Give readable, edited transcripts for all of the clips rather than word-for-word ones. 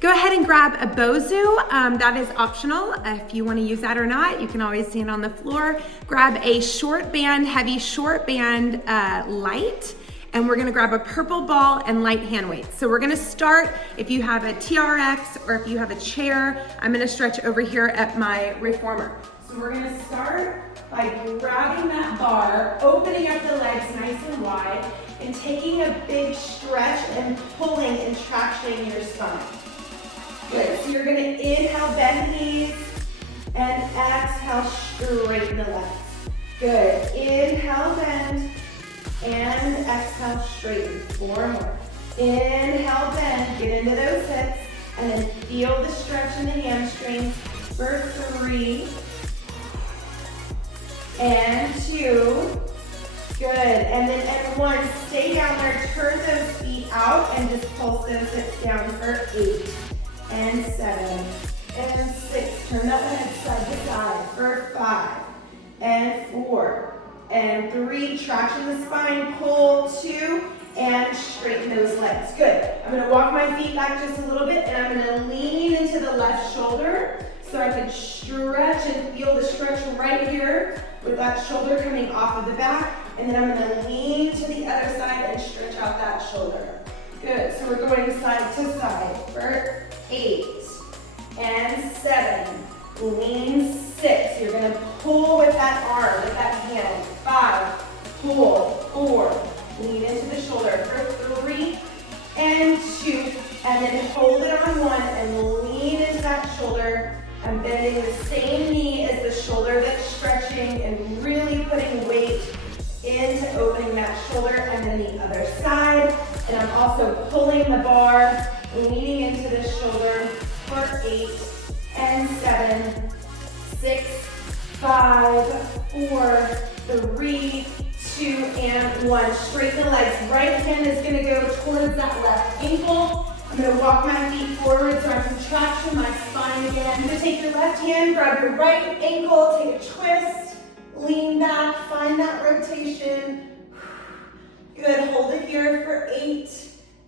Go ahead and grab a Bosu. That is optional. If you want to use that or not, you can always stand on the floor. Grab a short band, heavy short band light. And we're gonna grab a purple ball and light hand weights. So we're gonna start, if you have a TRX or if you have a chair, I'm gonna stretch over here at my reformer. So we're gonna start by grabbing that bar, opening up the legs nice and wide, and taking a big stretch and pulling and tractioning your spine. Good, so you're gonna inhale, bend the knees, and exhale, straighten the legs. Good, inhale, bend, and exhale, straighten. 4 more. Inhale, bend, get into those hips, and then feel the stretch in the hamstrings for 3, and 2. Good, and then at 1, stay down there, turn those feet out, and just pulse those hips down for 8, and 7, and 6. Turn that head side to side for 5, and 4, and 3, traction the spine, pull 2, and straighten those legs. Good. I'm gonna walk my feet back just a little bit, and I'm gonna lean into the left shoulder so I can stretch and feel the stretch right here with that shoulder coming off of the back, and then I'm gonna lean to the other side and stretch out that shoulder. Good, so we're going side to side for 8, and 7, lean 6, you're gonna pull with that arm, with that hand, 5, pull, 4, lean into the shoulder for 3, and 2, and then hold it on 1 and lean into that shoulder. I'm bending the same knee as the shoulder that's stretching and really putting weight into opening that shoulder, and then the other side. And I'm also pulling the bar, leaning into the shoulder for 8, and 7, 6, 5, 4, 3, 2, and 1. Straighten the legs. Right hand is gonna go towards that left ankle. I'm gonna walk my feet forward so I can traction my spine again. I'm gonna take your left hand, grab your right ankle, take a twist, lean back, find that rotation. Good, hold it here for 8,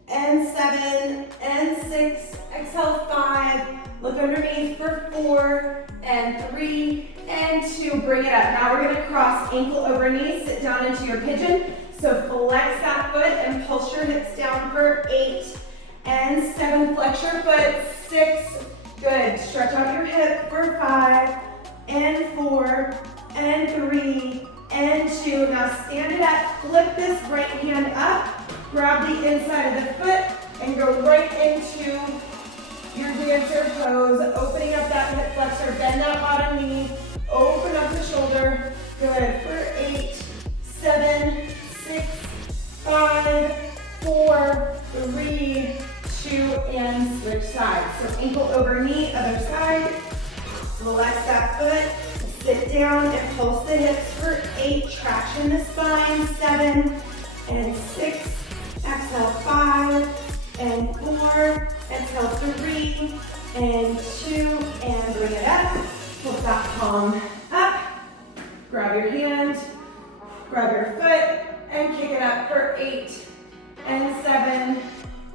and 7, and 6, exhale 5, look underneath for 4, and 3, and 2, bring it up. Now we're gonna cross ankle over knee, sit down into your pigeon. So flex that foot and pulse your hips down for 8, and 7, flex your foot, 6, good. Stretch out your hip for 5, and 4, and 3, and 2. Now stand it up, flip this right hand up, grab the inside of the foot, and go right into your dancer pose, opening up that hip flexor, bend that bottom knee, open up the shoulder, good, for 8, 7, 6, 5, 4, 3, 2, and switch sides. So ankle over knee, other side. Relax that foot, sit down and pulse the hips for 8, traction the spine, 7, and 6, exhale 5, and 4, exhale 3, and 2, and bring it up. Flip that palm up, grab your hand, grab your foot, and kick it up for 8, and 7,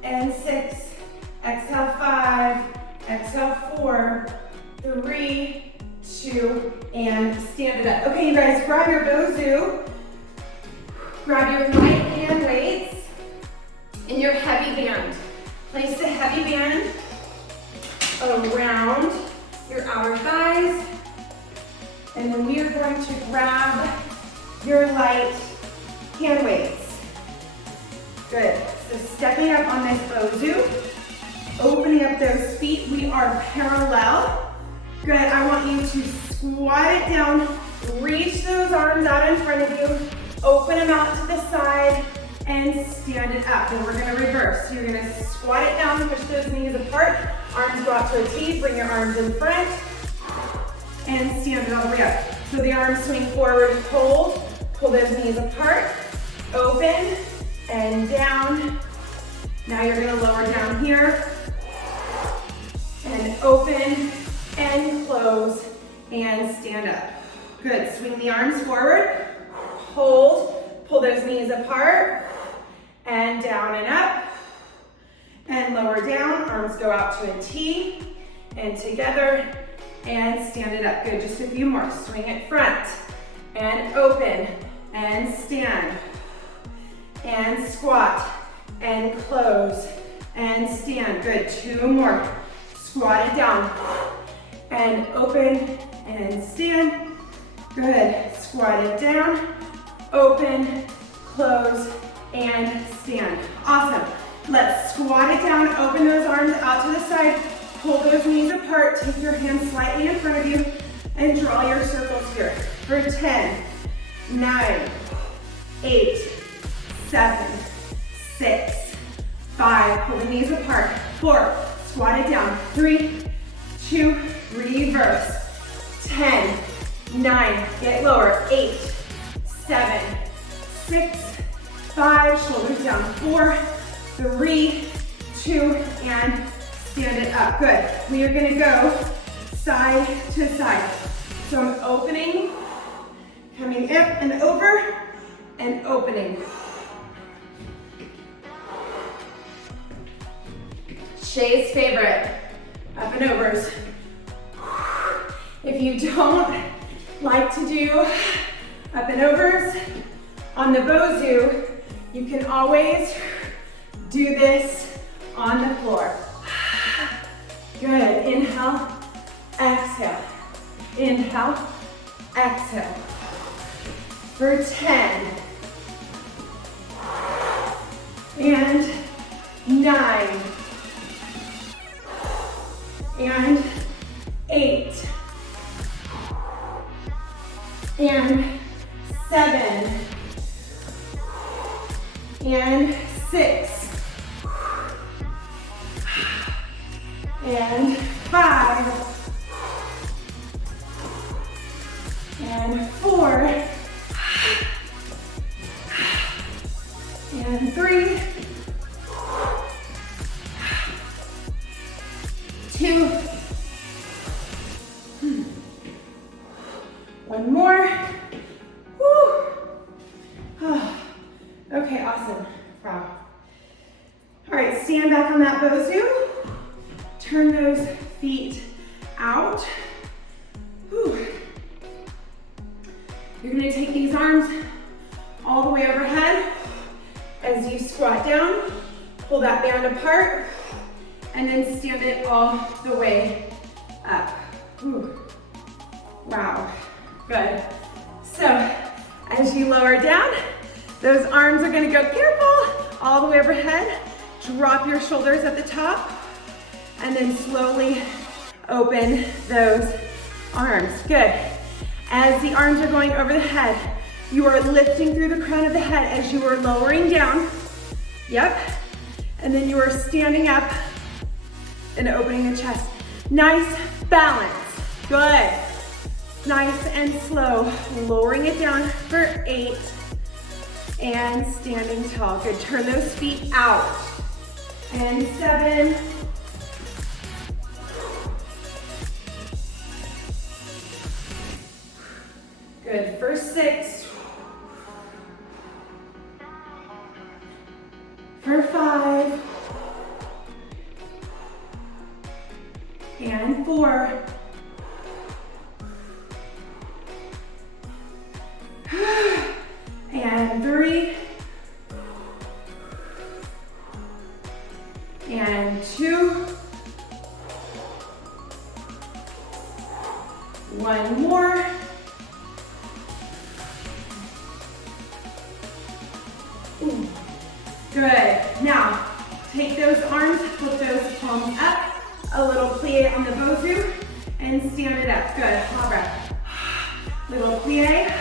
and 6, exhale 5, exhale 4, 3, 2, and stand it up. Okay, you guys, grab your Bosu, grab your right hand weights, and your heavy band. Place the heavy band around your outer thighs, and then we are going to grab your light hand weights. Good, so stepping up on this Bosu, opening up those feet, we are parallel. Good, I want you to squat it down, reach those arms out in front of you, open them out to the side, and stand it up. And we're gonna reverse. So you're gonna squat it down, push those knees apart, arms go out to a T, bring your arms in front, and stand it all the way up. So the arms swing forward, hold, pull those knees apart, open, and down. Now you're gonna lower down here, and open, and close, and stand up. Good, swing the arms forward, hold, pull those knees apart, and down and up, and lower down, arms go out to a T, and together, and stand it up. Good, just a few more. Swing it front, and open, and stand, and squat, and close, and stand. Good, 2 more. Squat it down, and open, and stand. Good, squat it down, open, close, and stand. Awesome. Let's squat it down, open those arms out to the side, pull those knees apart, take your hands slightly in front of you, and draw your circles here. For 10, 9, 8, 7, 6, 5, pull the knees apart, 4, squat it down, 3, 2, reverse, 10, 9, get lower, 8, 7, 6, 5, shoulders down, 4, 3, 2, and stand it up. Good. We are gonna go side to side. So I'm opening, coming up and over, and opening. Shay's favorite, up and overs. If you don't like to do up and overs on the Bosu, you can always do this on the floor. Good, inhale, exhale. Inhale, exhale. For 10, and 9, and 8, and 7, and 6, and 5, and 4, and 3, 2, 1 more. Woo. Okay, awesome. Wow. All right, stand back on that Bosu. Turn those feet out. Whew. You're gonna take these arms all the way overhead as you squat down. Pull that band apart and then stand it all the way up. Whew. Wow, good. So as you lower down, those arms are gonna go, careful, all the way overhead. Drop your shoulders at the top and then slowly open those arms. Good. As the arms are going over the head, you are lifting through the crown of the head as you are lowering down. Yep. And then you are standing up and opening the chest. Nice balance. Good. Nice and slow. Lowering it down for 8 and standing tall. Good. Turn those feet out. And 7. Good. For 6. For 5. And 4. And 3. And 2. 1 more. Good. Now, take those arms, flip those palms up, a little plie on the Bosu, and stand it up. Good. Hot breath. Little plie,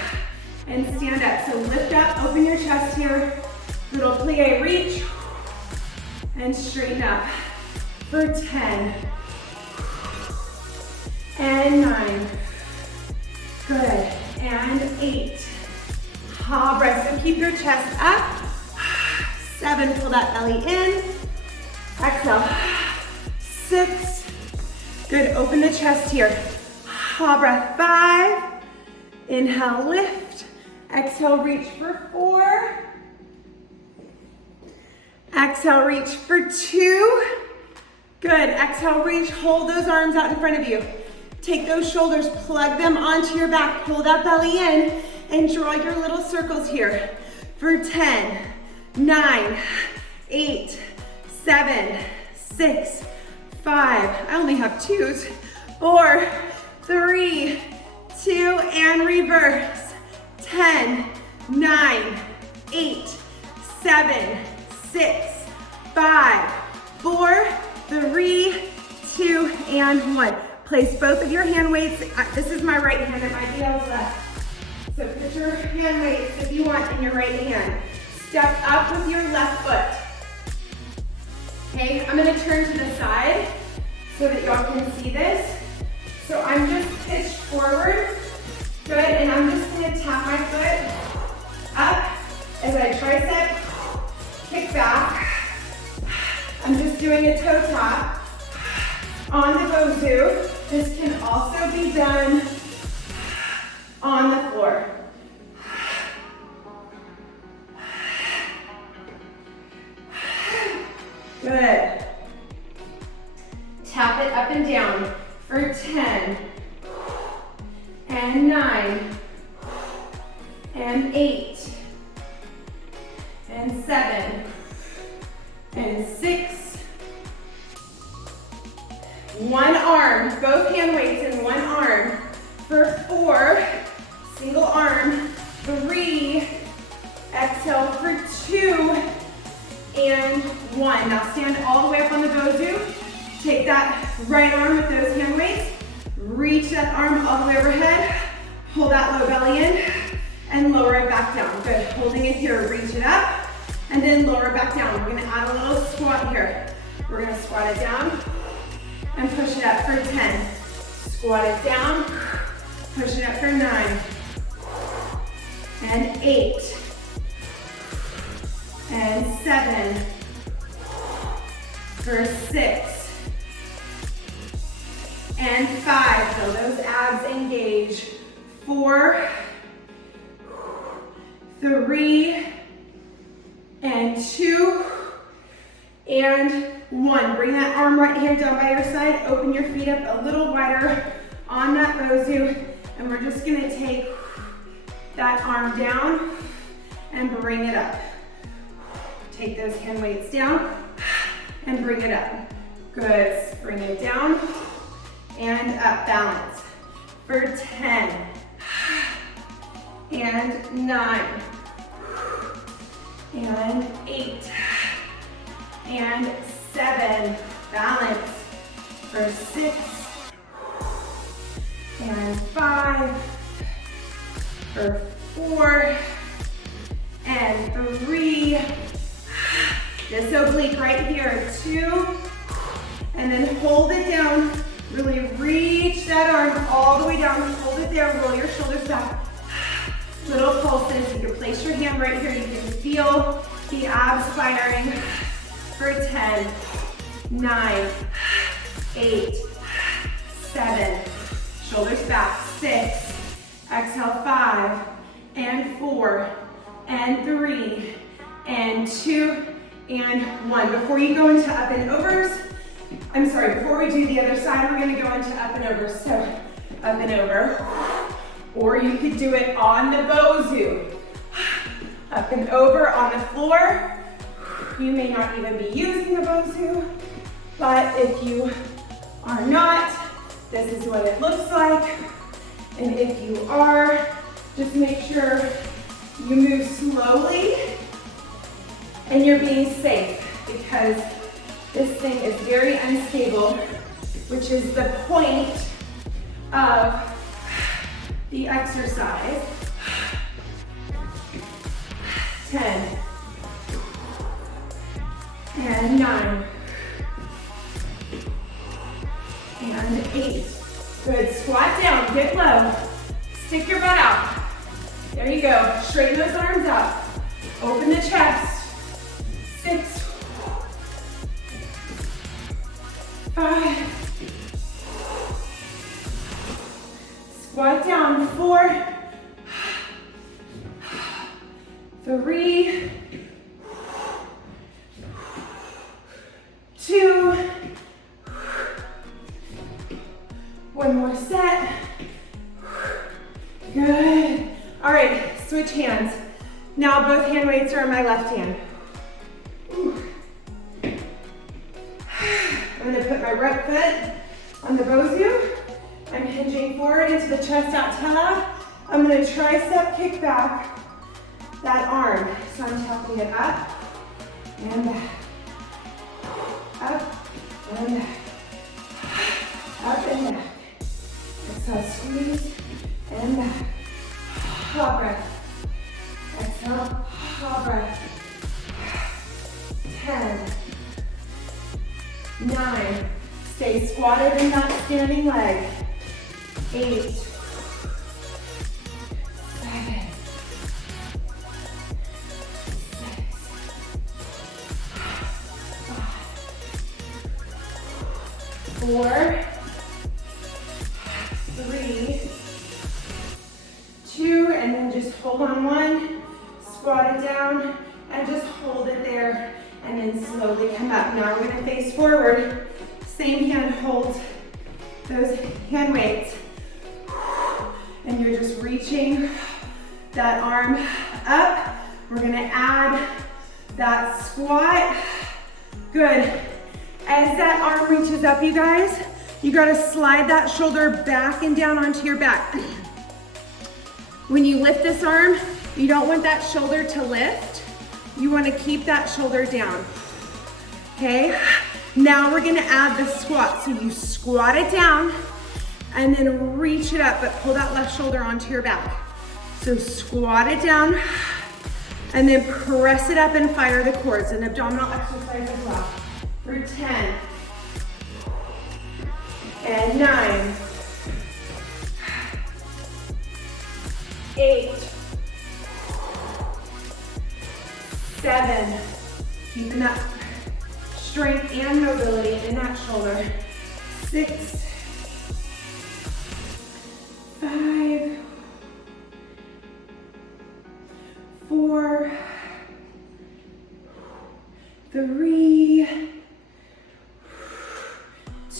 and stand up. So lift up, open your chest here. Little plie, reach, and straighten up. For 10, and 9. Good. And 8. Hot breath. So keep your chest up. 7, pull that belly in. Exhale. 6. Good, open the chest here. Hot breath. 5. Inhale, lift. Exhale, reach for 4. Exhale, reach for 2. Good, exhale, reach, hold those arms out in front of you. Take those shoulders, plug them onto your back, pull that belly in, and draw your little circles here for 10, 9, 8, 7, 6, 5, I only have 2s, 4, 3, 2, and reverse, 10, 9, 8, 7, 6, 5, 4, 3, 2, and 1. Place both of your hand weights. This is my right hand, it might be else left. So put your hand weights, if you want, in your right hand. Step up with your left foot. Okay, I'm gonna turn to the side so that y'all can see this. So I'm just pitched forward. Good, and I'm just gonna tap my foot up as I tricep, kick back. I'm just doing a toe tap on the Bosu. This can also be done on the floor. Good. Tap it up and down for 10, and 9, and 8, and 7, and 6. One arm, both hand weights in one arm for 4, single arm, 3, exhale for 2, and 1. Now stand all the way up on the Bosu. Take that right arm with those hand weights, reach that arm all the way overhead, hold that low belly in, and lower it back down. Good, holding it here, reach it up, and then lower it back down. We're gonna add a little squat here. We're gonna squat it down, and push it up for 10. Squat it down, push it up for 9, and 8, and 7, for 6, and 5. So those abs engage. 4, 3, and 2, and 1. Bring that arm right here down by your side. Open your feet up a little wider on that Bosu. And we're just gonna take that arm down and bring it up. Take those hand weights down and bring it up. Good, bring it down and up, balance. For 10, and 9, and 8, and 7, balance. For 6, and 5, for 4, and 3, this oblique right here, 2, and then hold it down. Really reach that arm all the way down, hold it there, roll your shoulders back. Little pulses, you can place your hand right here, you can feel the abs firing. For 10, 9, 8, 7, shoulders back, 6, exhale 5, and 4, and 3, and 2, and 1. Before you go into up and overs, before we do the other side, we're gonna go into up and overs. So up and over, or you could do it on the Bosu. Up and over on the floor. You may not even be using the Bosu, but if you are not, this is what it looks like. And if you are, just make sure you move slowly and you're being safe, because this thing is very unstable, which is the point of the exercise. 10, and 9, and 8. Good, squat down, get low. Stick your butt out. There you go, straighten those arms out. Open the chest. 6, 5. Squat down, 4, 3, 2, One more set. Good. All right, switch hands. Now both hand weights are in my left hand. I'm gonna put my right foot on the Bosu. I'm hinging forward into the chest out tail. I'm gonna tricep kick back that arm. So I'm tapping it up and back. Up and back. Up and back. Exhale, squeeze and back. Hot breath. Exhale, hot breath. 10, 9, stay squatted in that standing leg. 8, 7, 4, 3, 2, and then just hold on one, squat it down, and just hold it there, and then slowly come up. Now we're gonna face forward. Same hand holds those hand weights. And you're just reaching that arm up. We're gonna add that squat. Good. As that arm reaches up, you guys, you gotta slide that shoulder back and down onto your back. When you lift this arm, you don't want that shoulder to lift. You wanna keep that shoulder down, okay? Now we're gonna add the squat. So you squat it down and then reach it up, but pull that left shoulder onto your back. So squat it down and then press it up and fire the quads, an abdominal exercise as well. For 10 and 9, 8, 7, keeping that strength and mobility in that shoulder. 6, 5, 4, 3,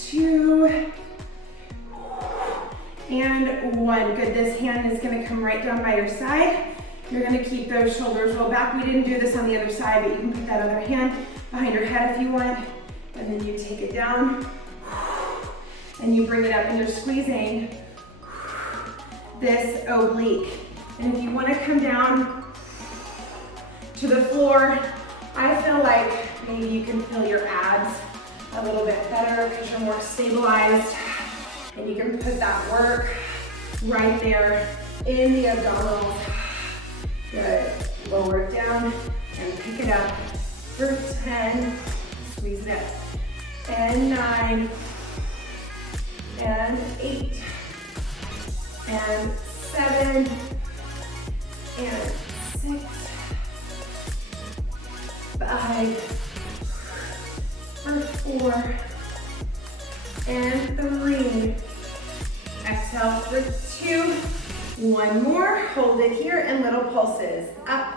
2, and 1. Good, this hand is gonna come right down by your side. You're gonna keep those shoulders rolled back. We didn't do this on the other side, but you can put that other hand behind your head if you want. And then you take it down and you bring it up and you're squeezing this oblique. And if you wanna come down to the floor, I feel like maybe you can feel your abs a little bit better because you're more stabilized, and you can put that work right there in the abdominals. Good. Lower it down and pick it up for 10. Squeeze it up. And 9. And 8. And 7. And 6. 5. For 4. And 3. Exhale for 2. One more. Hold it here and little pulses. Up,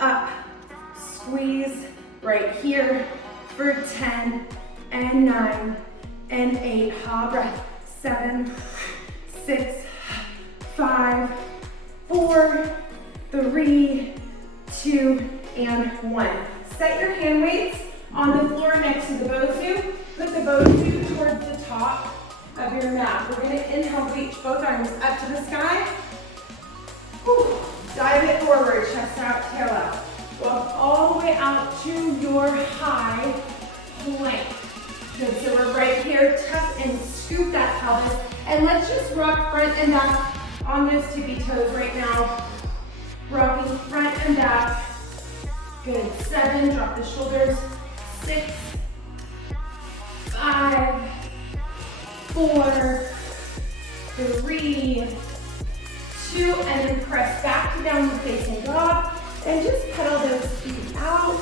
up, squeeze right here for 10 and 9 and 8. Hot breath. 7, 6, 5, 4, 3, 2, and 1. Set your hand weights on the floor next to the Bosu. Put the Bosu towards the top of your mat. We're gonna inhale, reach both arms up to the sky. Whew. Dive it forward, chest out, tail out. Walk all the way out to your high plank. Good, so we're right here, tuck and scoop that pelvis. And let's just rock front and back on those tippy toes right now. Rocking front and back. Good, 7, drop the shoulders. 6, 5, 4, 3, 2, and then press back to downward facing dog. And just pedal those feet out.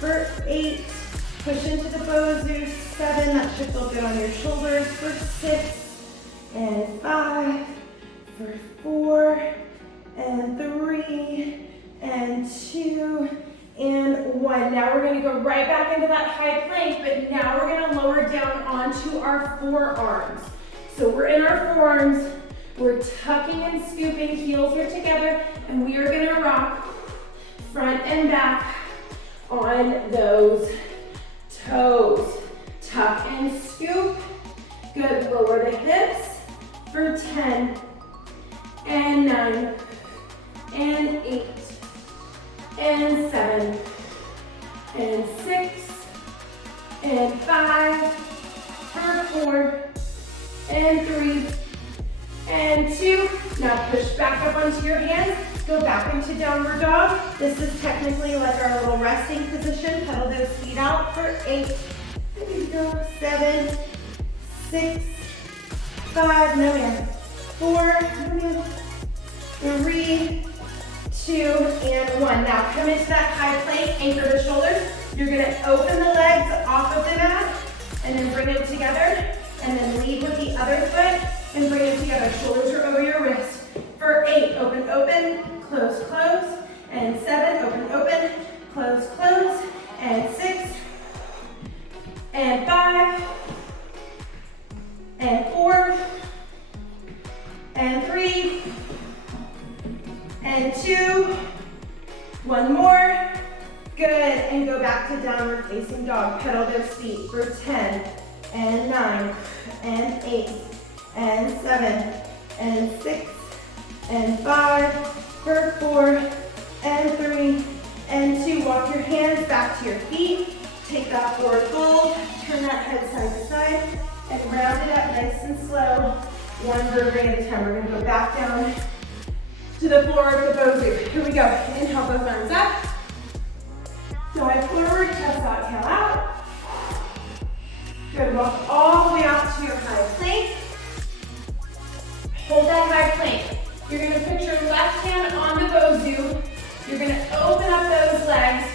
For 8, push into the Bosu. 7, that should feel good on your shoulders. For 6, and 5, for 4, and 3, and 2, and 1. Now we're gonna go right back into that high plank, but now we're gonna lower down onto our forearms. So we're in our forearms, we're tucking and scooping, heels are together, and we are gonna rock front and back on those toes. Tuck and scoop. Good, lower the hips for 10, and 9, and 8, and 7, and 6, and 5, for 4, and 3, and 2. Now push back up onto your hands, go back into downward dog. This is technically like our little resting position. Pedal those feet out for 8, there you go, 7, 6, 5, no man, 4, no man, 3, 2, and 1. Now come into that high plank, anchor the shoulders. You're gonna open the legs off of the mat, and then bring them together, and then lead with the other foot, and bring them together. Shoulders are over your wrist. For 8, open, open, close, close, and 7, open, open, close, close, and 6, and 5, and 4, and 3, and 2, 1 more, good, and go back to downward facing dog. Pedal those feet for 10, and 9, and 8, and 7, and 6, and 5, for 4, and 3, and 2. Walk your hands back to your feet, take that forward fold, turn that head side to side, and round it up nice and slow, 1 vertebrae at a time. We're gonna go back down to the floor of the Bosu. Here we go. Inhale, both arms up. Dive forward, chest out, tail out. Good, walk all the way out to your high plank. Hold that high plank. You're gonna put your left hand on the Bosu. You're gonna open up those legs.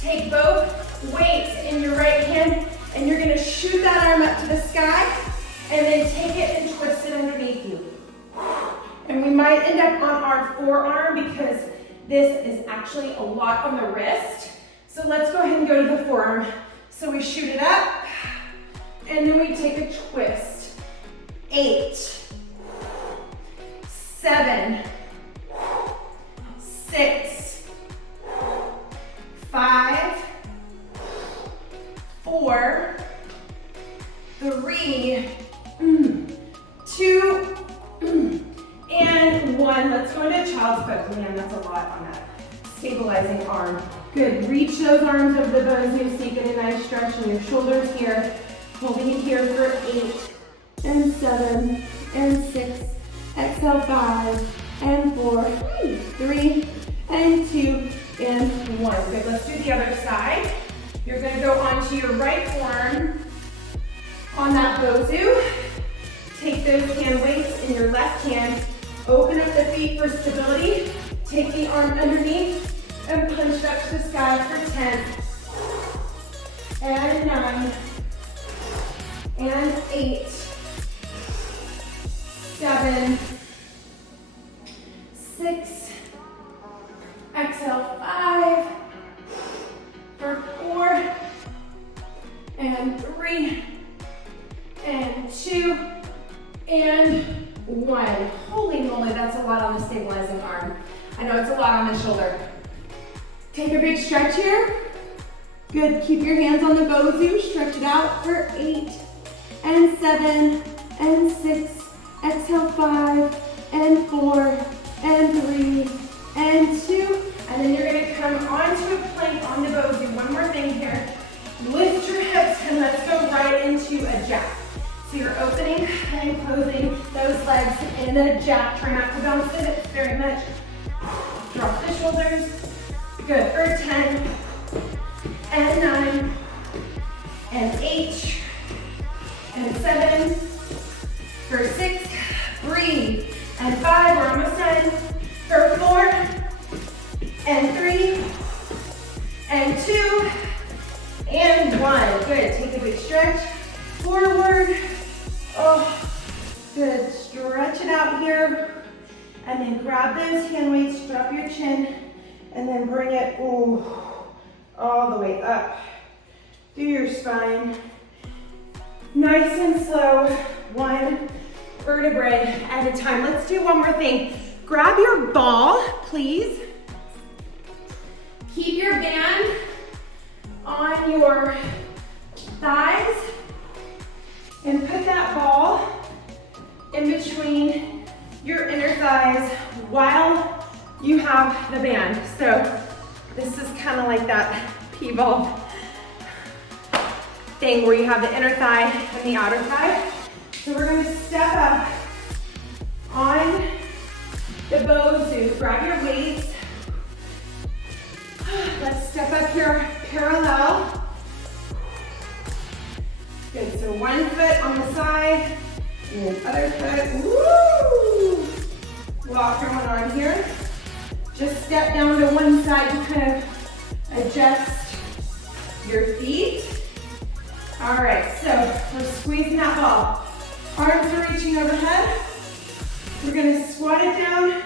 Take both weights in your right hand, and you're gonna shoot that arm up to the sky, and then take it and twist it underneath you. And we might end up on our forearm because this is actually a lot on the wrist. So let's go ahead and go to the forearm. So we shoot it up, and then we take a twist. 8, 7, 6, 5, 4, 3, 2, and 1. Let's go into child's pose. Man, that's a lot on that stabilizing arm. Good. Reach those arms over the Bosu so you get a nice stretch in your shoulders here. Holding it here for 8, and 7, and 6. Exhale, 5, and 4, 3, and 2, and 1. Good. Let's do the other side. You're going to go onto your right forearm on that Bosu. Take those hand weights in your left hand. Open up the feet for stability. Take the arm underneath and punch up to the sky for 10, and 9, and 8, 7, 6, exhale, 5, for 4, and 3, and 2, and 1. Holy moly, that's a lot on the stabilizing arm. I know it's a lot on the shoulder. Take a big stretch here. Good, keep your hands on the Bosu, stretch it out for 8, and 7, and 6, exhale 5, and 4, and 3, and 2, and then you're gonna come onto a plank on the Bosu. One more thing here. Lift your hips and let's go right into a jack. So you're opening and closing those legs in a jack. Try not to bounce the hips very much. Drop the shoulders. Good, for 10, and 9, and 8, and 7, for 6, breathe, and 5, we're almost done, for 4, and 3, and 2, and 1. Good, take a big stretch, forward, oh, good, stretch it out here, and then grab those hand weights, drop your chin, and then bring it all the way up through your spine. Nice and slow, one vertebrae at a time. Let's do one more thing. Grab your ball, please. Keep your band on your thighs and put that ball in between your inner thighs while you have the band. So this is kind of like that P-ball thing where you have the inner thigh and the outer thigh. So we're going to step up on the Bosu. Grab your weights. Let's step up here parallel. Good, so one foot on the side and then other foot. Woo! Walk your one arm here. Just step down to one side to kind of adjust your feet. All right, so we're squeezing that ball. Arms are reaching overhead. We're gonna squat it down,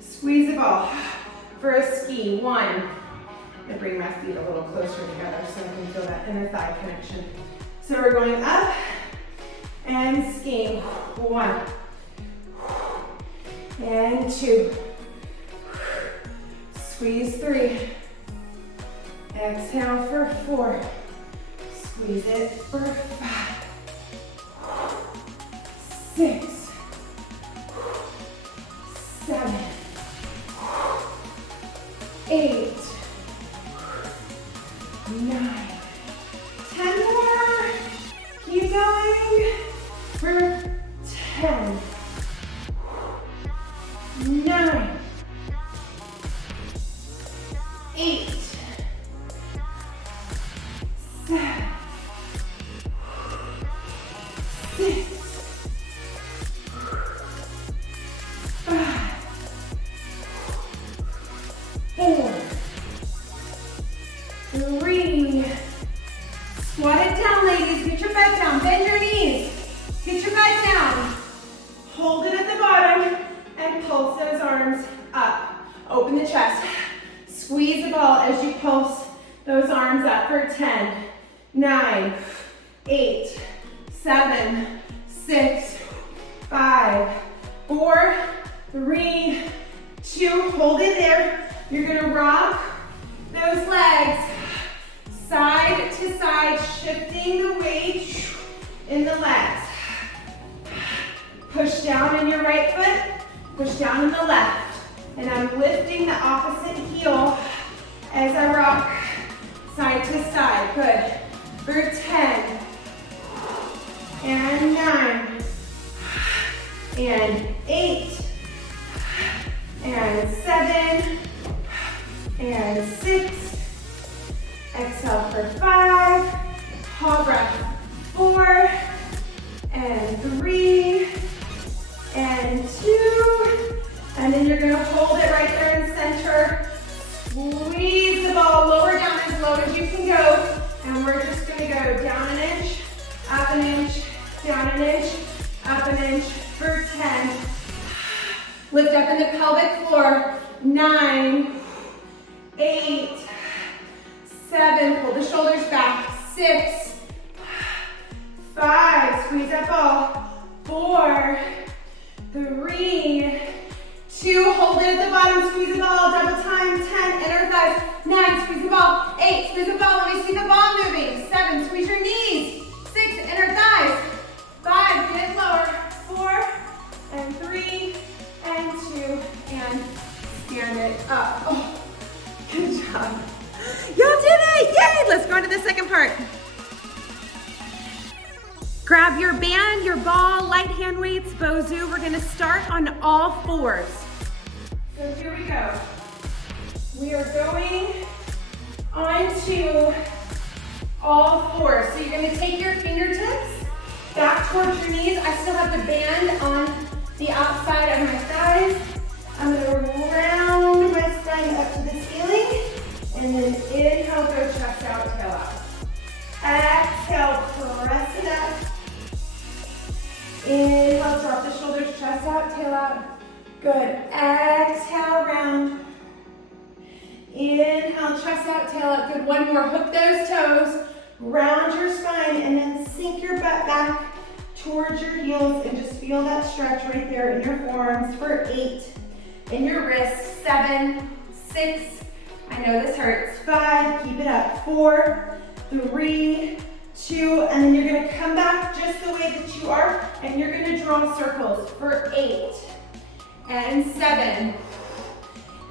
squeeze the ball for a ski. One. I'm gonna bring my feet a little closer together so I can feel that inner thigh connection. So we're going up and skiing. One. And two. Squeeze three. Exhale for four. Squeeze it for 5, 6, 7, 8, 9, 10 more. Keep going for 10, 9, 8, 7, 6, 5, 4, 3. Squat it down, ladies. Get your butt down. Bend your knees. Get your butt down. Hold it at the bottom and pulse those arms up. Open the chest. Squeeze the ball as you pulse those arms up for 10, 9, 8, 7, 6, 5, 4, 3, 2. Hold it there. You're gonna rock those legs side to side, shifting the weight in the legs. Push down in your right foot, push down in the left. And I'm lifting the opposite heel as I rock side to side. Good. For 10, and 9, and 8, and 7, and 6. Exhale for 5. Hold breath. 4, and 3, and 2. And then you're gonna hold it right there in center. Squeeze the ball, lower down as low as you can go. And we're just gonna go down an inch, up an inch, down an inch, up an inch for 10. Lift up in the pelvic floor. 9, 8, 7, pull the shoulders back. 6, 5, squeeze that ball. 4, 3, 2, hold it at the bottom, squeeze the ball, double time. 10, inner thighs. 9, squeeze the ball. 8, squeeze the ball, let me see the ball moving. 7, squeeze your knees. 6, inner thighs. 5, get it lower. 4, and 3, and 2, and stand it up. Oh, good job. Y'all did it, yay! Let's go on to the second part. Grab your band, your ball, light hand weights, Bosu. We're gonna start on all fours. So here we go. We are going onto all fours. So you're gonna take your fingertips back towards your knees. I still have the band on the outside of my thighs. I'm gonna round my spine up to the ceiling. And then inhale, go chest out, tail out. Exhale, press it up. Inhale, drop the shoulders, chest out, tail out. Good. Exhale, round. Inhale, chest out, tail up. Good, one more. Hook those toes, round your spine, and then sink your butt back towards your heels and just feel that stretch right there in your forearms for 8, in your wrists, 7, 6, I know this hurts, 5, keep it up, 4, 3, 2, and then you're gonna come back just the way that you are, and you're gonna draw circles for 8, and 7,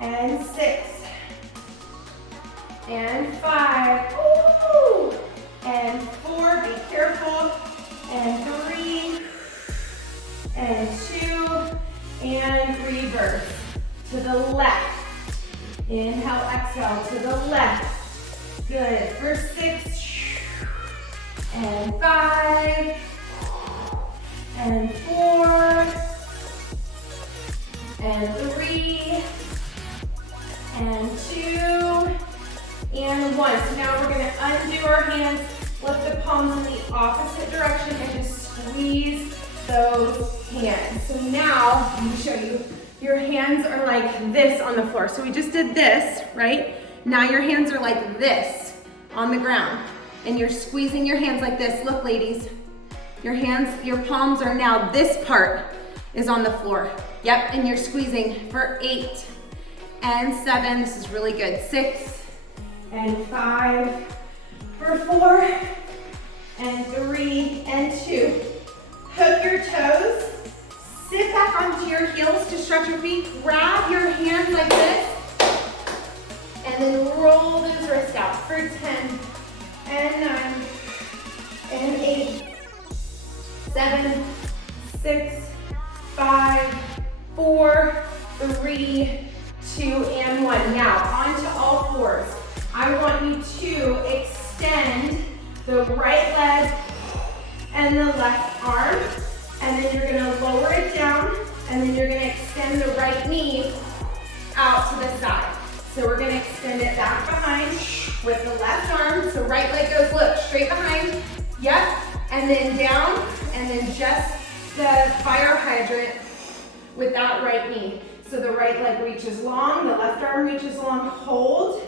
and 6, and 5, ooh, and 4, be careful, and 3, and 2, and reverse to the left. Inhale, exhale to the left. Good, for 6, and 5, and 4, and 3, and 2, and 1. So now we're gonna undo our hands, lift the palms in the opposite direction, and just squeeze those hands. So now, let me show you. Your hands are like this on the floor. So we just did this, right? Now your hands are like this on the ground. And you're squeezing your hands like this. Look, ladies. Your hands, your palms are now, this part is on the floor. Yep, and you're squeezing for 8 and 7. This is really good. 6 and 5 for 4 and 3 and 2. Hook your toes. Sit back onto your heels to stretch your feet. Grab your hands like this. And then roll those wrists out for 10 and 9 and 8, 7, 6, 5, 4, 3, 2, and 1. Now, onto all fours. I want you to extend the right leg and the left arm. And then you're gonna lower it down, and then you're gonna extend the right knee out to the side. So we're gonna extend it back behind with the left arm. So right leg goes, look, straight behind. Yep, and then down, and then just the fire hydrant with that right knee. So the right leg reaches long, the left arm reaches long, hold,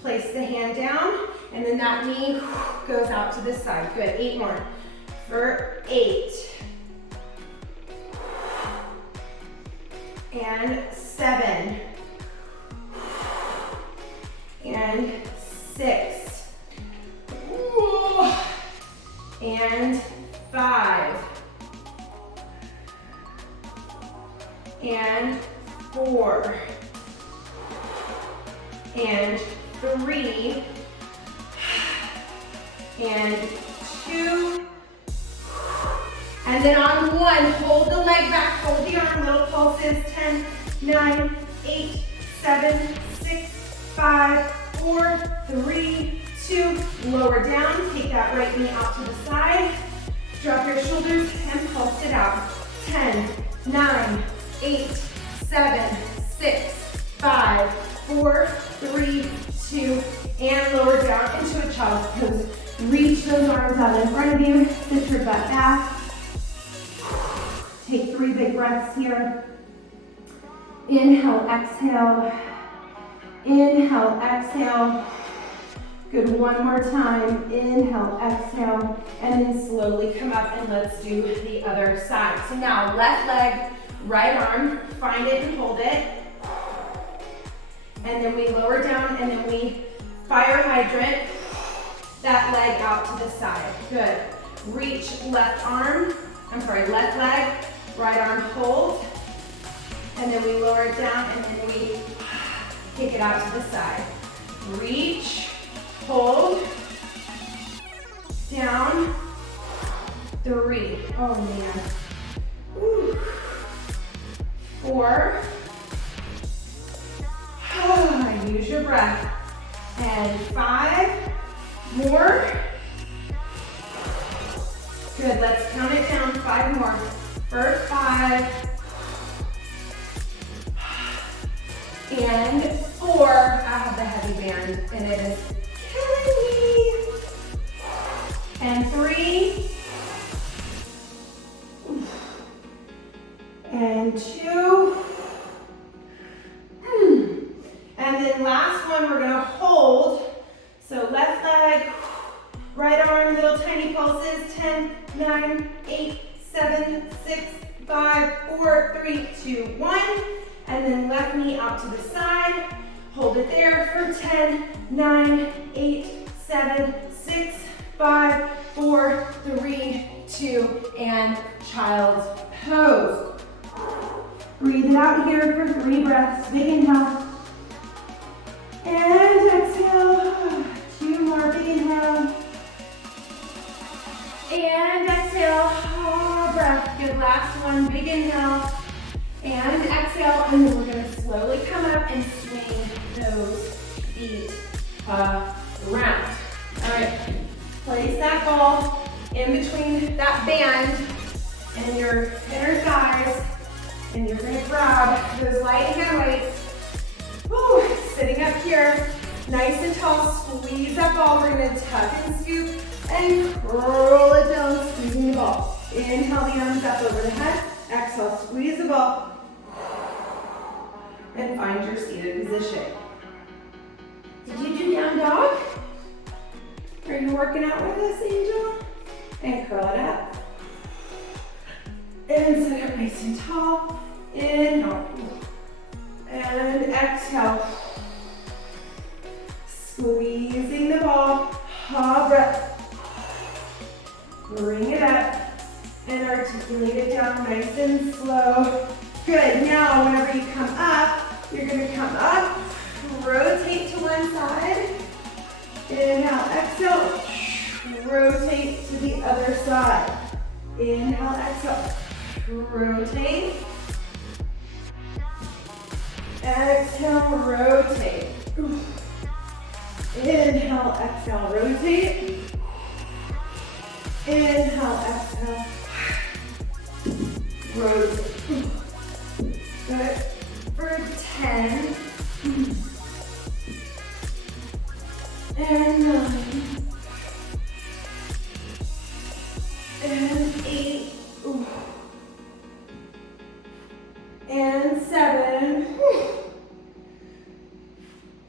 place the hand down, and then that knee goes out to the side. Good, 8 more. For 8. And 7, and 6, ooh, and 5, and 4, and 3, and 2, and then on 1, hold the leg back, hold the arm, little pulses, 10, 9, 8, 7, 6, 5, 4, 3, 2, lower down, take that right knee out to the side, drop your shoulders and pulse it out, 10, 9, 8, 7, 6, 5, 4, 3, 2, and lower down into a child's pose. Reach those arms out in front of you, sit your butt back. Take 3 big breaths here. Inhale, exhale. Inhale, exhale. Good, one more time. Inhale, exhale. And then slowly come up and let's do the other side. So now left leg, right arm, find it and hold it. And then we lower down and then we fire hydrant that leg out to the side. Good. Reach left left leg, right arm hold. And then we lower it down and then we kick it out to the side. Reach, hold, down, 3. Oh man. Woo. 4. Use your breath. And 5 more. Good, let's count it down, 5 more. For 5. And 4. I have the heavy band and it is killing me. And 3. And 2. And then last one, we're gonna hold arm, little tiny pulses. 10, 9, 8, 7, 6, 5, 4, 3, 2, 1. And then left knee out to the side. Hold it there for 10, 9, 8, 7, 6, 5, 4, 3, 2, and child's pose. Breathe it out here for 3 breaths. Big inhale. And exhale. 2 more, big inhale. And exhale. Breath. Good, last one, big inhale. And exhale, and then we're gonna slowly come up and swing those feet around. All right, place that ball in between that band and your inner thighs, and you're gonna grab those light hand weights. Woo, sitting up here, nice and tall, squeeze that ball. We're gonna tuck and scoop and curl it down, squeezing the ball. Inhale the arms up over the head, exhale, squeeze the ball, and find your seated position. Did you do down dog? Are you working out with us, Angel? And curl it up. And sit up nice and tall. Inhale. And exhale. Squeezing the ball. Breath. Bring it up. And articulate it down nice and slow. Good, now whenever you come up, you're gonna come up, rotate to one side, inhale, exhale, rotate to the other side. Inhale, exhale, rotate, exhale, rotate. Inhale, exhale, rotate. Inhale, exhale, rotate. Good. For 10, and 9, and 8, and 7,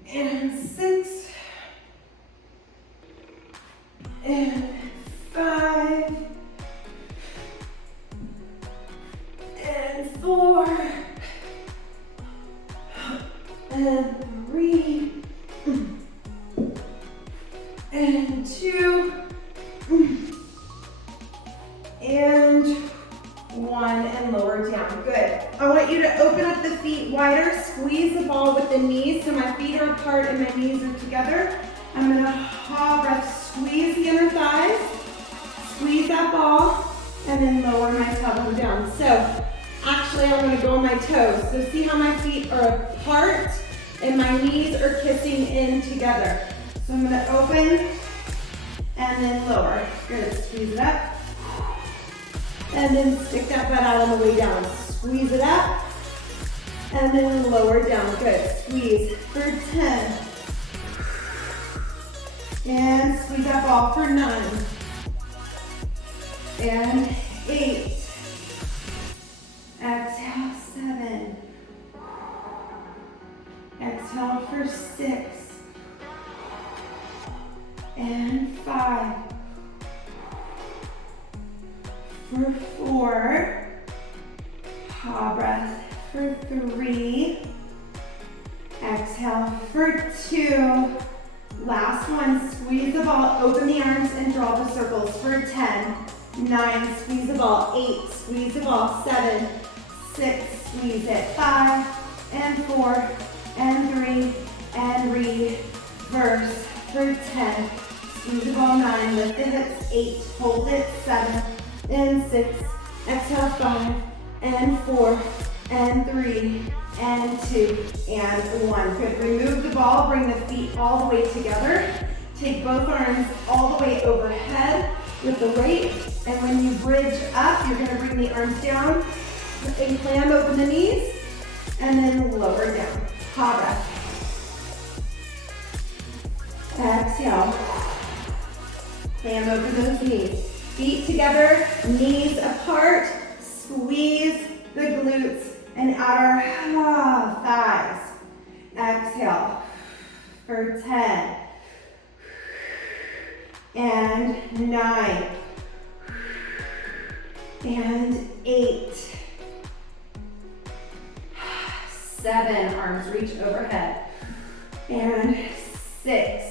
and 6, and 5, and 4, and 3, and 2, and 1, and lower down. Good. I want you to open up the feet wider, squeeze the ball with the knees so my feet are apart and my knees are together. I'm gonna breath, squeeze the inner thighs, squeeze that ball, and then lower my elbow down. So actually I'm gonna go on my toes. So see how my feet are apart and my knees are kissing in together. So I'm gonna open and then lower. Good, squeeze it up. And then stick that butt out on the way down. Squeeze it up and then lower down. Good, squeeze for 10. And squeeze that ball for 9. And 8. Exhale, 7. Exhale for 6. And 5. For 4. Breath for 3. Exhale for 2. Last one, squeeze the ball, open the arms and draw the circles for 10, 9, squeeze the ball, 8, squeeze the ball, 7, 6, squeeze it, 5, and 4, and 3, and reverse for 10, squeeze the ball, 9, lift the hips, 8, hold it, 7, and 6, exhale, 5, and 4, and 3, and 2, and 1. Good, remove the ball, bring the feet all the way together. Take both arms all the way overhead with the weight. And when you bridge up, you're gonna bring the arms down and clam open the knees, and then lower down. Breath. Exhale. Clam open those knees. Feet together, knees apart, squeeze the glutes and outer thighs. Exhale for 10, and 9, and 8, 7, arms reach overhead, and 6,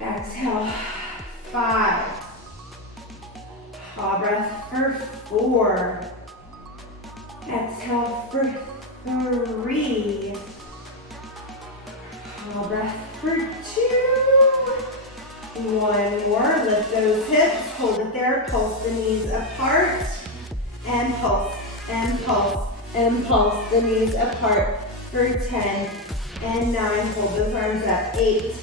exhale, 5, paw breath for 4, exhale for 3, paw breath for 2, 1 more, lift those hips, hold it there, pulse the knees apart, and pulse, and pulse, and pulse the knees apart for 10, and 9, hold those arms up, 8,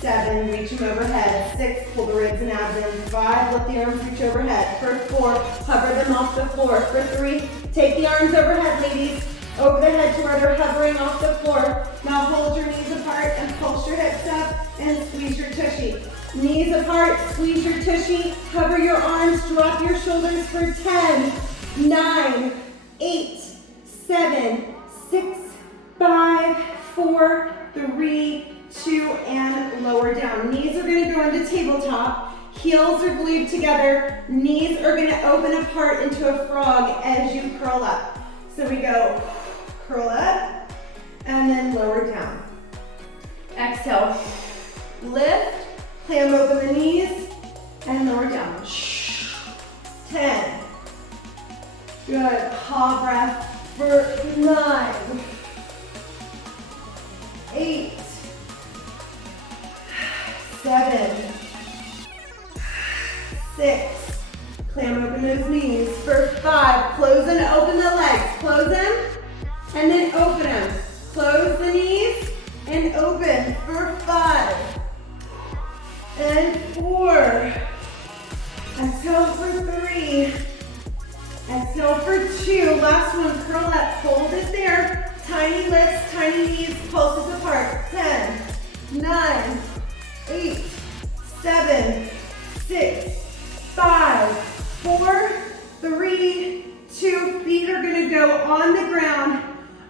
7, reach them overhead, 6, pull the ribs and abs in, 5, let the arms reach overhead, for 4, hover them off the floor, for 3, take the arms overhead, ladies, over the head to where they're hovering off the floor. Now hold your knees apart and pulse your hips up and squeeze your tushy. Knees apart, squeeze your tushy, hover your arms, drop your shoulders for 10, 9, 8, 7, 6, 5, 4, 3, 2, and lower down. Knees are gonna go into tabletop, heels are glued together, knees are gonna open apart into a frog as you curl up. So we go curl up, and then lower down. Exhale, lift, clam open the knees, and lower down. 10. Good, paw breath for 9, 8, 7, 6, clam open those knees for 5, close and open the legs, close them, and then open them, close the knees, and open for 5, and 4, exhale for 3, exhale for 2, last one, curl up, hold it there, tiny lifts, tiny knees, pulses apart, 10, 9, 8, 7, 6, 5, 4, 3, 2, feet are gonna go on the ground,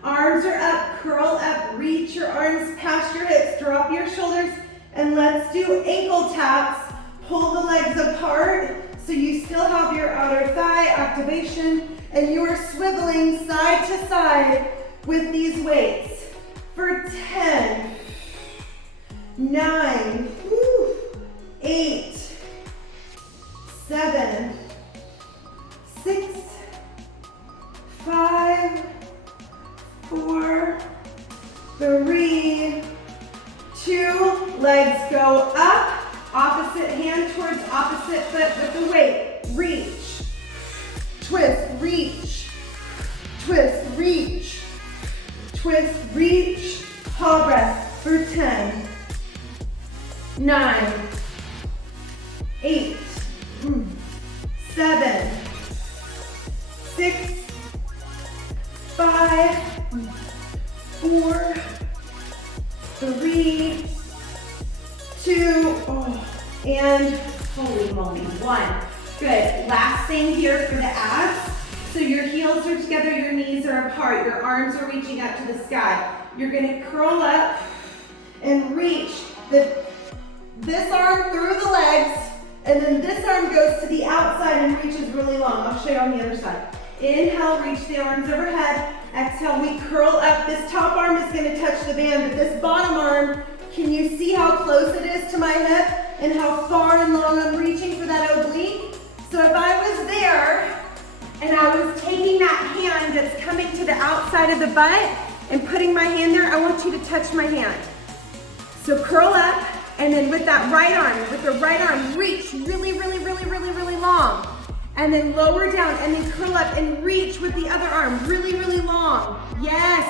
arms are up, curl up, reach your arms past your hips, drop your shoulders, and let's do ankle taps. Pull the legs apart so you still have your outer thigh activation, and you are swiveling side to side with these weights for 10, 9, 8, 7, 6, 5, 4, 3, 2, legs go up, opposite hand towards opposite foot with the weight, reach, twist, reach, twist, reach, twist, reach, paw breath for 10, 9, 8, 7, 6, 5, 4, 3, 2, and holy moly, 1. Good, last thing here for the abs. So your heels are together, your knees are apart, your arms are reaching up to the sky. You're gonna curl up and reach this arm through the legs, and then this arm goes to the outside and reaches really long. I'll show you on the other side. Inhale, reach the arms overhead. Exhale, we curl up. This top arm is gonna touch the band, but this bottom arm, can you see how close it is to my hip and how far and long I'm reaching for that oblique? So if I was there and I was taking that hand that's coming to the outside of the butt and putting my hand there, I want you to touch my hand. So curl up, and then with that right arm, reach really, really, really, really, really long. And then lower down, and then curl up and reach with the other arm, really, really long. Yes,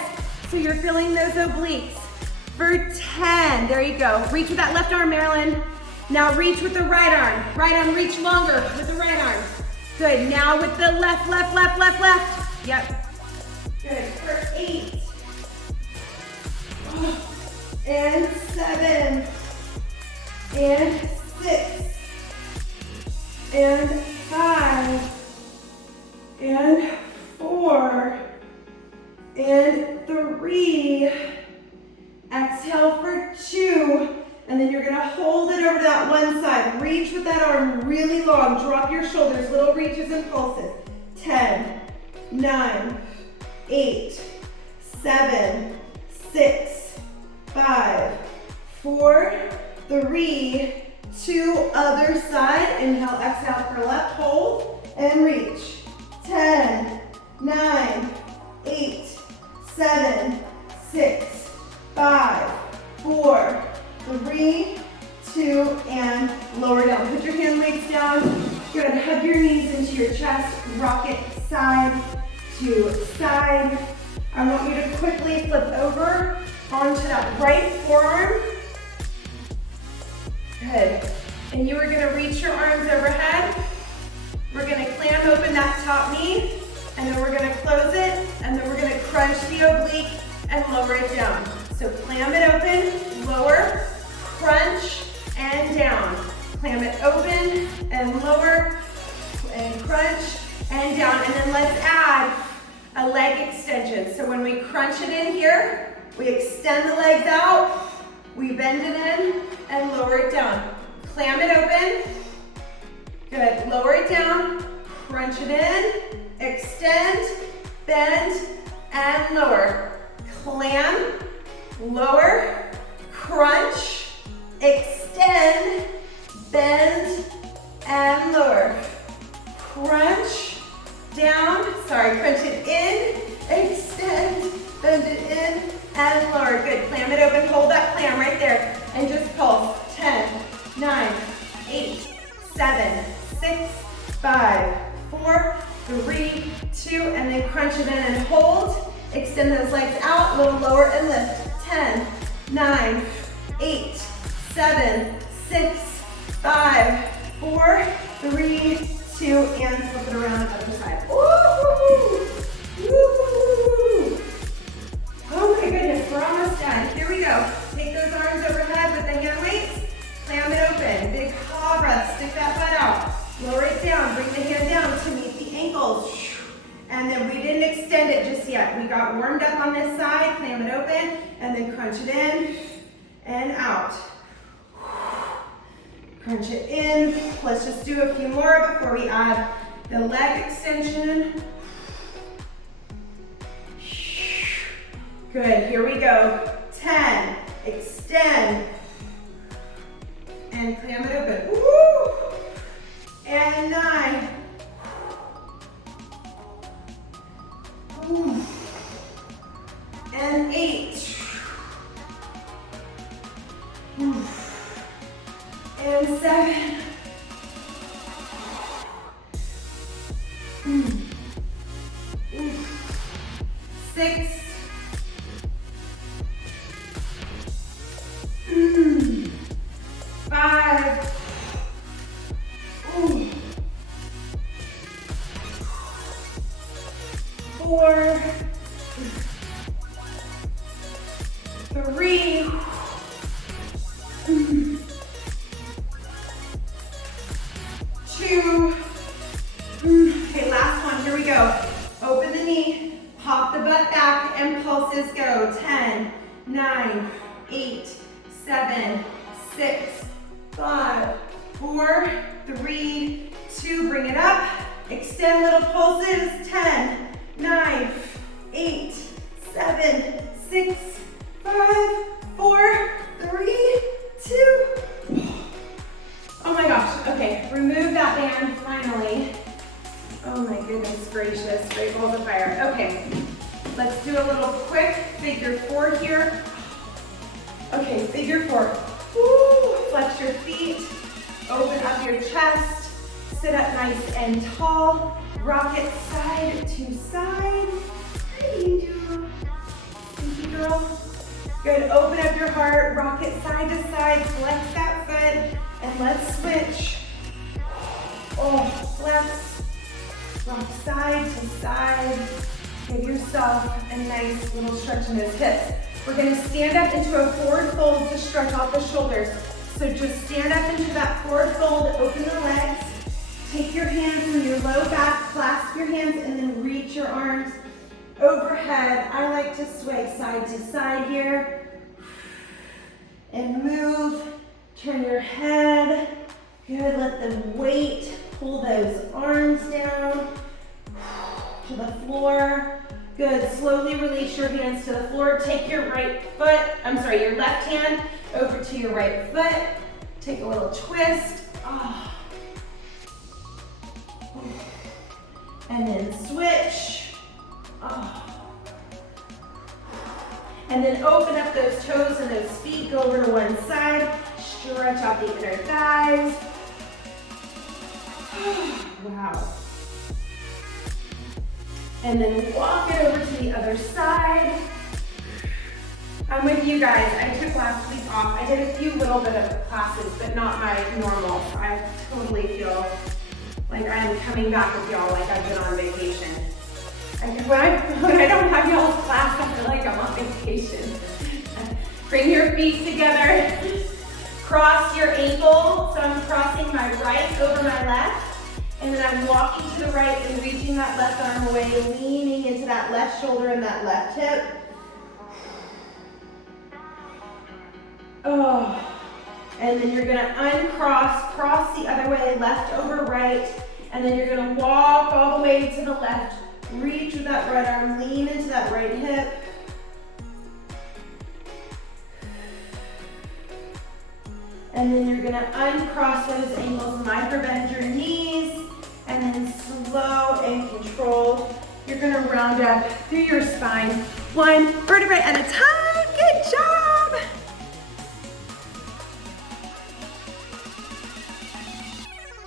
so you're feeling those obliques. For 10, there you go. Reach with that left arm, Marilyn. Now reach with the right arm. Right arm, reach longer with the right arm. Good, now with the left, left, left, left, left. Yep. Good, for 8. And 7. And 6. And 5. And 4. And 3. Exhale for 2. And then you're gonna hold it over to that one side. Reach with that arm really long. Drop your shoulders, little reaches and pulses. 10, 9, 8, 7, 6, 5, 4, 3, 2, other side. Inhale, exhale, curl up, hold, and reach. 10, 9, 8, 7, 6, 5, 4, 3, 2, and lower down. Put your hand weights down. Good. Hug your knees into your chest. Rock it side to side. I want you to quickly flip over onto that right forearm. Good. And you are going to reach your arms overhead. We're going to clam open that top knee, and then we're going to close it, and then we're going to crunch the oblique and lower it down. So clam it open, lower, crunch, and down. Clam it open and lower, and crunch, and down. And then let's add a leg extension. So when we crunch it in here, we extend the legs out, we bend it in, and lower it down. Clam it open. Good. Lower it down, crunch it in, extend, bend, and lower. Clam, lower, crunch, extend, bend, and lower. Crunch, down, crunch it in, extend, bend it in, and lower. Good. Clam it open, hold that clam right there, and just pulse. 10, 9, 8, 7, 6, 5, 4, 3, 2, and then crunch it in and hold. Extend those legs out, a little lower and lift. 10, 9, 8, 7, 6, 5, 4, 3, 2, and flip it around the other side. Woo! Woo! Oh my goodness, we're almost done. Here we go. Take those arms overhead with the hand weights. Clam it open. Big claw breath. Stick that butt out. Lower it down. Bring the hand down to meet the ankles. And then we didn't extend it just yet. We got warmed up on this side. Clam it open. And then crunch it in and out. Crunch it in. Let's just do a few more before we add the leg extension. Good. Here we go. 10. Extend. And clam it open. Woo! And 9. Ooh. And 8. Ooh. And 7. Ooh. Ooh. 6. 5. Ooh. 4. 3. 2. Okay, last one. Here we go. Open the knee, pop the butt back, and pulses go. 10, 9, 8, 7, 6, 5, 4, 3, 2. Bring it up. Extend little pulses. 10, 9, 8, 7, 6, 5, 4, 3, 2. Oh my gosh. Okay, remove that band finally. Oh my goodness gracious. Great balls of fire. Okay, let's do a little quick figure 4 here. Okay, figure 4. Woo. Flex your feet. Open up your chest. Sit up nice and tall. Rock it side to side. Hey, Angel. Thank you, girl. Good. Open up your heart. Rock it side to side. Flex that foot. And let's switch. Oh, flex. Rock side to side. Give yourself a nice little stretch in those hips. We're going to stand up into a forward fold to stretch out the shoulders. So just stand up into that forward fold. Open the legs. Take your hands in your low back. Clasp your hands and then reach your arms overhead. I like to sway side to side here. And move Turn your head. Good, let the weight pull those arms down to the floor. Good, slowly release your hands to the floor. Take your your left hand over to your right foot. Take a little twist. Oh. And then switch. Oh. And then open up those toes and those feet. Go over to one side. Stretch out the inner thighs. Wow. And then walk it over to the other side. I'm with you guys. I took last week off. I did a few little bit of classes, but not my normal. I totally feel like I'm coming back with y'all like I've been on vacation. When I don't have y'all's class, I feel like I'm on vacation. Bring your feet together. Cross your ankle. So I'm crossing my right over my left. And then I'm walking to the right and reaching that left arm away, leaning into that left shoulder and that left hip. Oh. And then you're gonna uncross, cross the other way, left over right. And then you're gonna walk all the way to the left. Reach with that right arm, lean into that right hip. And then you're gonna uncross those ankles, micro-bend your knees, and then slow and controlled. You're gonna round up through your spine, one vertebrae at a time.